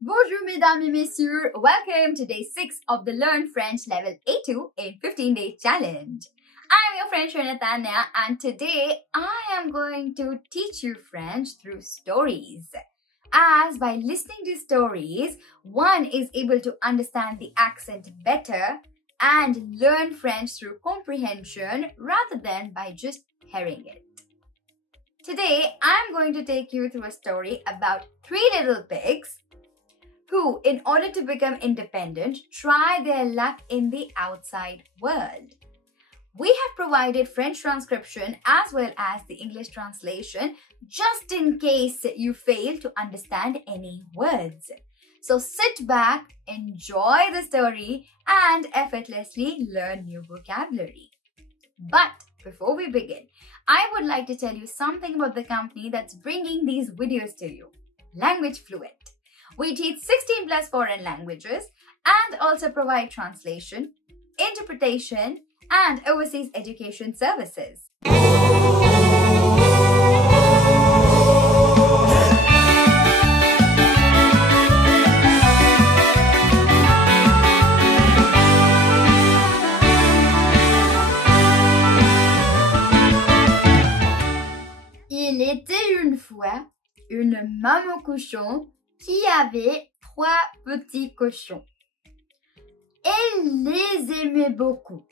Bonjour mesdames et messieurs, welcome to day 6 of the Learn French Level A2 in 15-day challenge. I'm your friend Shrinatanya and today I am going to teach you French through stories. As by listening to stories, one is able to understand the accent better and learn French through comprehension rather than by just hearing it. Today, I'm going to take you through a story about three little pigs who, in order to become independent, try their luck in the outside world. We have provided French transcription as well as the English translation just in case you fail to understand any words. So sit back, enjoy the story, and effortlessly learn new vocabulary. But before we begin, I would like to tell you something about the company that's bringing these videos to you, Language Fluent. We teach 16 plus foreign languages and also provide translation, interpretation, and overseas education services. Il était une fois une maman cochon qui avait 3 petits cochons. Elle les aimait beaucoup,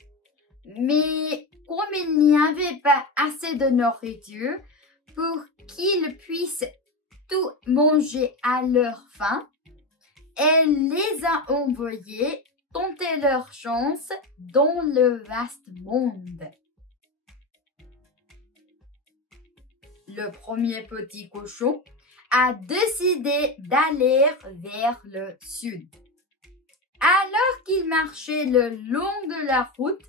mais comme il n'y avait pas assez de nourriture pour qu'ils puissent tout manger à leur faim, elle les a envoyés tenter leur chance dans le vaste monde. Le premier petit cochon a décidé d'aller vers le sud. Alors qu'il marchait le long de la route,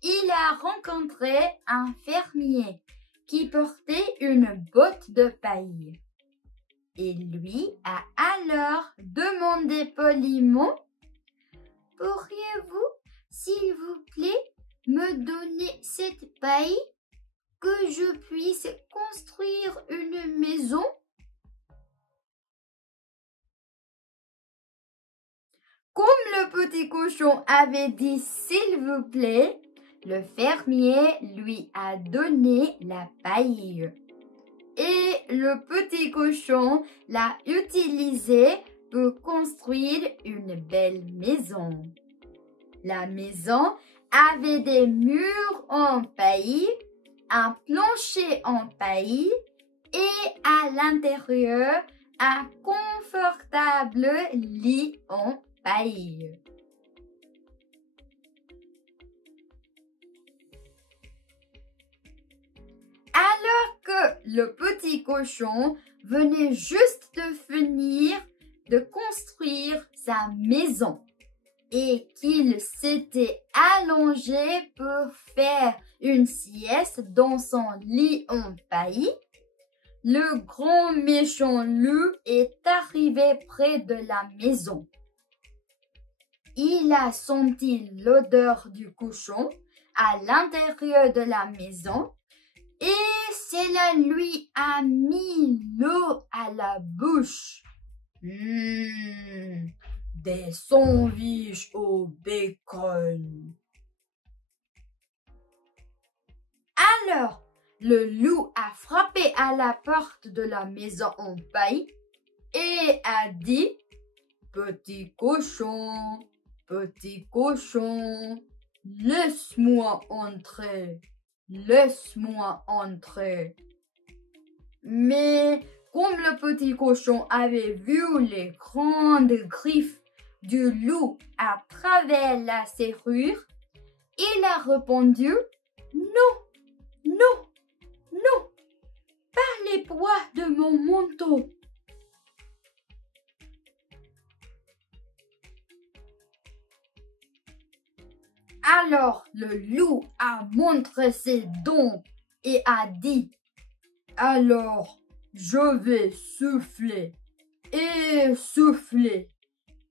il a rencontré un fermier qui portait une botte de paille. Il lui a alors demandé poliment « Pourriez-vous, s'il vous plaît, me donner cette paille que je puisse construire une maison ?» Comme le petit cochon avait dit « s'il vous plaît », le fermier lui a donné la paille. Et le petit cochon l'a utilisée pour construire une belle maison. La maison avait des murs en paille, un plancher en paille et à l'intérieur un confortable lit en paille. Alors que le petit cochon venait juste de finir de construire sa maison et qu'il s'était allongé pour faire une sieste dans son lit en paille, le grand méchant loup est arrivé près de la maison. Il a senti l'odeur du cochon à l'intérieur de la maison et cela lui a mis l'eau à la bouche. Des sandwichs au bacon. Alors, le loup a frappé à la porte de la maison en paille et a dit « Petit cochon, laisse-moi entrer, laisse-moi entrer. » Mais comme le petit cochon avait vu les grandes griffes du loup à travers la serrure, il a répondu « Non, non, non, par les poids de mon manteau. » Alors le loup a montré ses dents et a dit « Alors, je vais souffler et souffler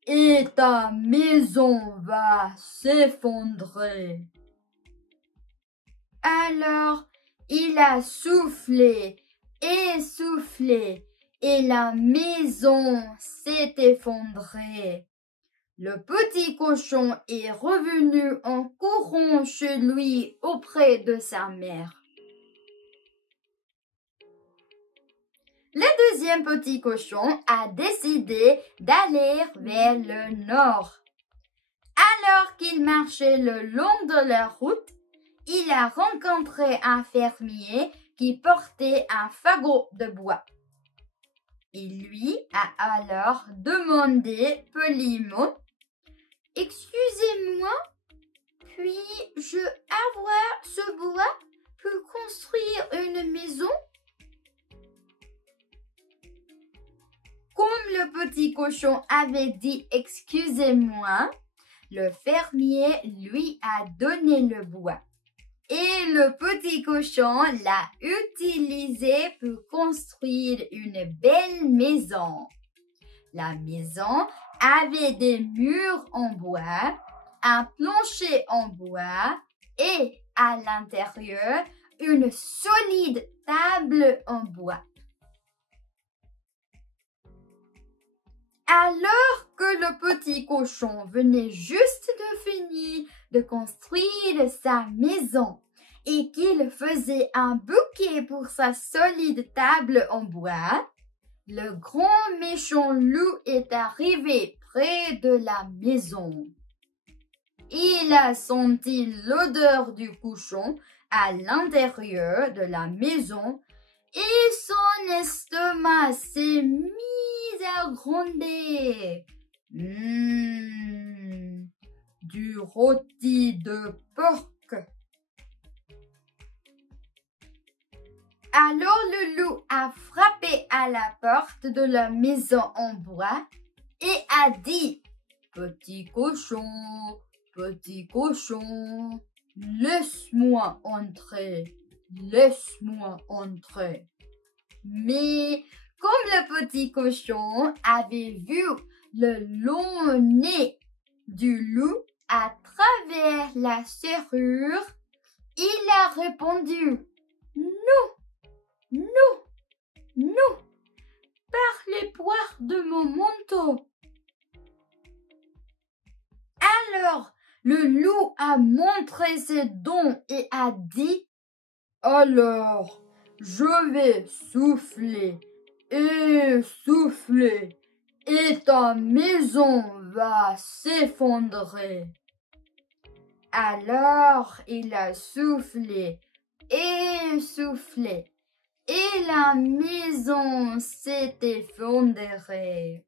et ta maison va s'effondrer. » Alors, il a soufflé et soufflé et la maison s'est effondrée. Le petit cochon est revenu en courant chez lui auprès de sa mère. Le deuxième petit cochon a décidé d'aller vers le nord. Alors qu'il marchait le long de la route, il a rencontré un fermier qui portait un fagot de bois. Il lui a alors demandé poliment « Excusez-moi, puis-je avoir ce bois pour construire une maison ?» Comme le petit cochon avait dit « Excusez-moi », le fermier lui a donné le bois. Et le petit cochon l'a utilisé pour construire une belle maison. La maison avait des murs en bois, un plancher en bois et à l'intérieur une solide table en bois. Alors que le petit cochon venait juste de finir de construire sa maison et qu'il faisait un bouquet pour sa solide table en bois, le grand méchant loup est arrivé près de la maison. Il a senti l'odeur du cochon à l'intérieur de la maison et son estomac s'est mis à gronder. Du rôti de porc. Alors le loup a frappé à la porte de la maison en bois et a dit « Petit cochon, laisse-moi entrer, laisse-moi entrer. » Mais comme le petit cochon avait vu le long nez du loup à travers la serrure, il a répondu « Non, non, non, par les poires de mon manteau. » Alors, le loup a montré ses dents et a dit « Alors, je vais souffler et souffler et ta maison va s'effondrer. » Alors, il a soufflé et soufflé et la maison s'est effondrée.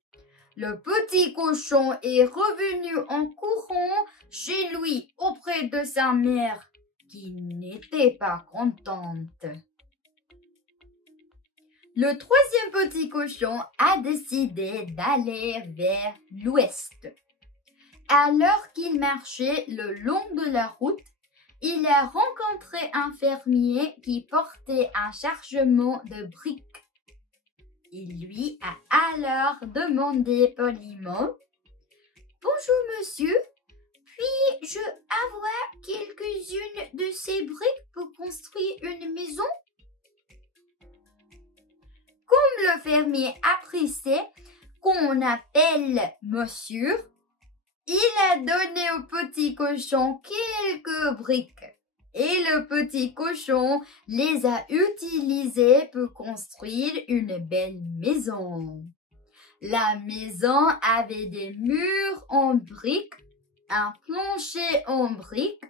Le petit cochon est revenu en courant chez lui auprès de sa mère, qui n'était pas contente. Le troisième petit cochon a décidé d'aller vers l'ouest. Alors qu'il marchait le long de la route, il a rencontré un fermier qui portait un chargement de briques. Il lui a alors demandé poliment « Bonjour monsieur, puis-je avoir quelques-unes de ces briques pour construire une maison ?» Comme le fermier appréciait qu'on appelle monsieur, il a donné au petit cochon quelques briques et le petit cochon les a utilisées pour construire une belle maison. La maison avait des murs en briques, un plancher en briques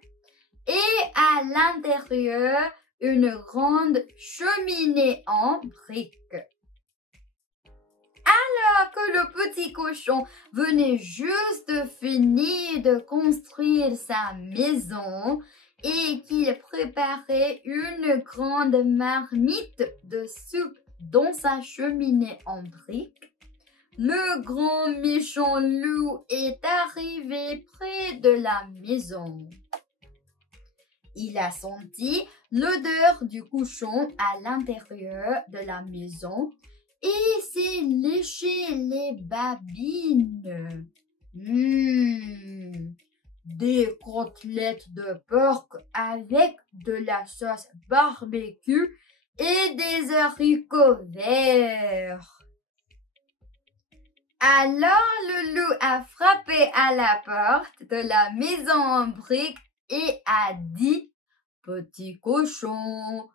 et à l'intérieur une grande cheminée en briques. Alors que le petit cochon venait juste de finir de construire sa maison et qu'il préparait une grande marmite de soupe dans sa cheminée en briques, le grand méchant loup est arrivé près de la maison. Il a senti l'odeur du cochon à l'intérieur de la maison et s'est léché les babines. Des côtelettes de porc avec de la sauce barbecue et des haricots verts. Alors le loup a frappé à la porte de la maison en briques et a dit « Petit cochon,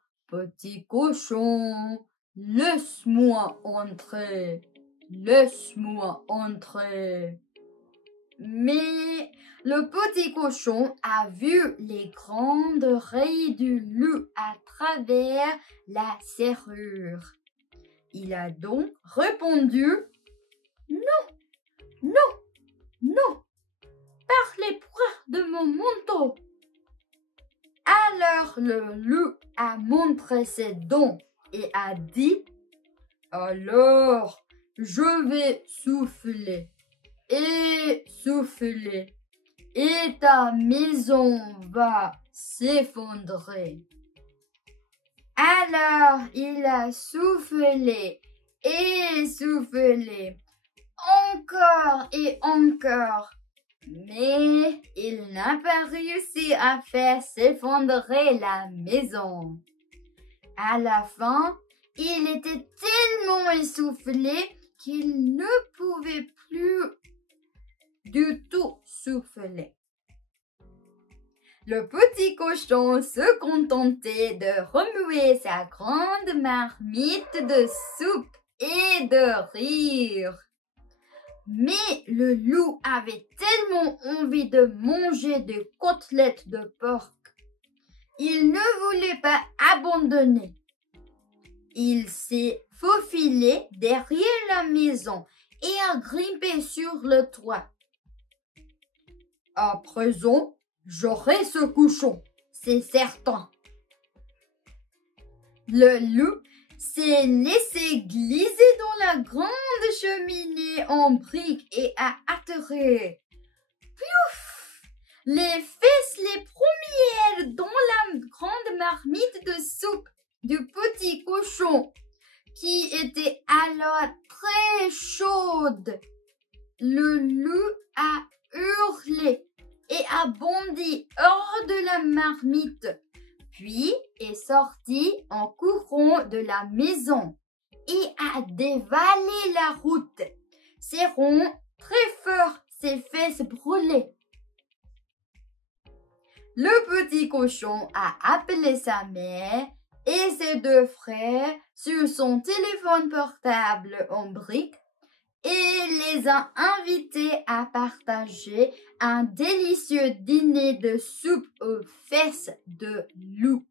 laisse-moi entrer, laisse-moi entrer. » Mais le petit cochon a vu les grandes oreilles du loup à travers la serrure. Il a donc répondu « Non, non, non, par les bras de mon manteau. » Alors le loup a montré ses dents et a dit « Alors, je vais souffler et souffler et ta maison va s'effondrer. » Alors il a soufflé et soufflé, encore et encore, mais il n'a pas réussi à faire s'effondrer la maison. À la fin, il était tellement essoufflé qu'il ne pouvait plus du tout souffler. Le petit cochon se contentait de remuer sa grande marmite de soupe et de rire. Mais le loup avait tellement envie de manger des côtelettes de porc. Il ne voulait pas abandonner. Il s'est faufilé derrière la maison et a grimpé sur le toit. « À présent, j'aurai ce cochon, c'est certain. » Le loup s'est laissé glisser dans la grande cheminée en briques et a atterri. Piouf! Les fesses les premières dans la grande marmite de soupe du petit cochon, qui était alors très chaude. Le loup a hurlé et a bondi hors de la marmite, puis est sorti en courant de la maison et a dévalé la route, serrant très fort ses fesses brûlées. Le petit cochon a appelé sa mère et ses deux frères sur son téléphone portable en briques et les a invités à partager un délicieux dîner de soupe aux fesses de loup.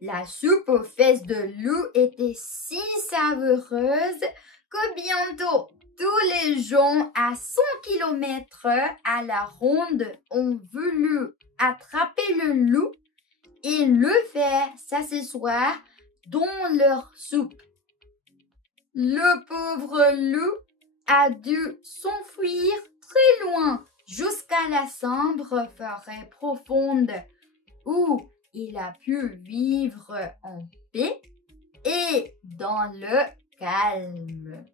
La soupe aux fesses de loup était si savoureuse que bientôt tous les gens à 100 km à la ronde ont voulu attraper le loup et le faire s'asseoir dans leur soupe. Le pauvre loup a dû s'enfuir très loin jusqu'à la sombre forêt profonde où il a pu vivre en paix et dans le calme.